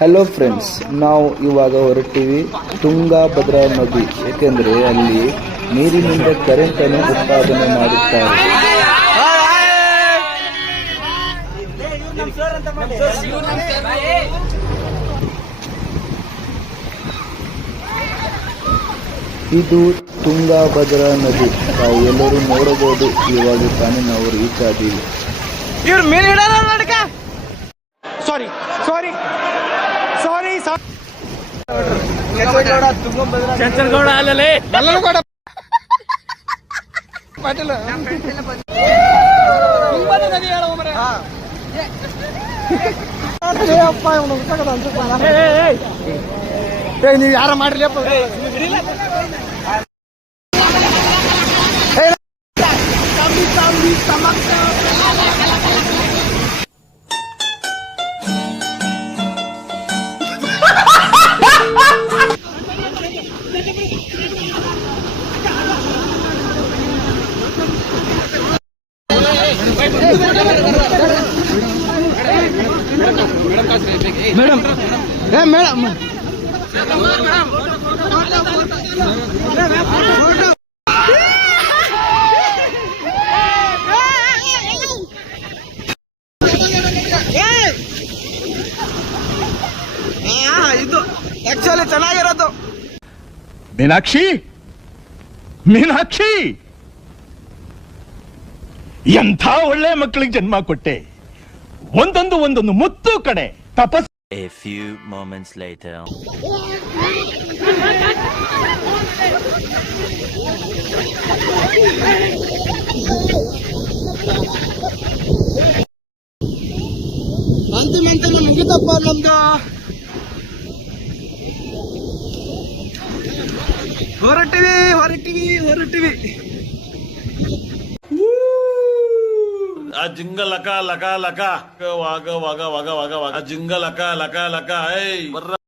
Hello friends, ನಾವು ಇವಾಗ ಹೊರಟಿವಿ ತುಂಗಭದ್ರಾ ನದಿ. ಏಕೆಂದರೆ ಅಲ್ಲಿ ನೀರಿನಿಂದ ಕರೆಂಟ್ ಅನ್ನು ಉತ್ಪಾದನೆ ಮಾಡುತ್ತಾರೆ. ಇದು ತುಂಗಭದ್ರಾ ನದಿ. ನಾವು ಎಲ್ಲರೂ ನೋಡಬಹುದು. ಇವಾಗ ತಾನೇ ನಾವು ರೀಚ್ ಆದೀವಿ. ಸಾರಿ ಚಂಚನಗೌಡ ಅಲ್ಲಲೇ ಮಲ್ಲನಗೌಡ ಪಾಟೀಲ್ ತುಂಬಾನೇ ನದಿ ಹೇಳೋ ಮರೆ. ಅಪ್ಪ ಇವನು ಉತ್ತಕದ ಅಂತ ಏ ನೀವು ಯಾರ ಮಾಡ್ರಿ ಅಪ್ಪ. ಮೇಡಮ್ ಮೇಡಮ್ ಇದು ಆಕ್ಚುಲಿ ಚೆನ್ನಾಗಿರೋದು. ಮೀನಾಕ್ಷಿ ಎಂಥ ಒಳ್ಳೆ ಮಕ್ಕಳಿಗೆ ಜನ್ಮ ಕೊಟ್ಟೆ. ಒಂದೊಂದು ಮುತ್ತು ಕಡೆ ತಪಸ್. A few moments later. ಅಂತಿಮ ಮುಗಿತಪ್ಪ ನಮ್ದು. ಹೊರಟಿವಿ ಆ ಜಿಂಗ ಲಕ ಲಕ ಲಕ ವಾಗ ವಾಗ ವಾಗ ವಾಗ ವಾಗ ಜಿಂಗ ಲಕ ಲಕ ಲಕ ಏಯ್ ಬರ್ರ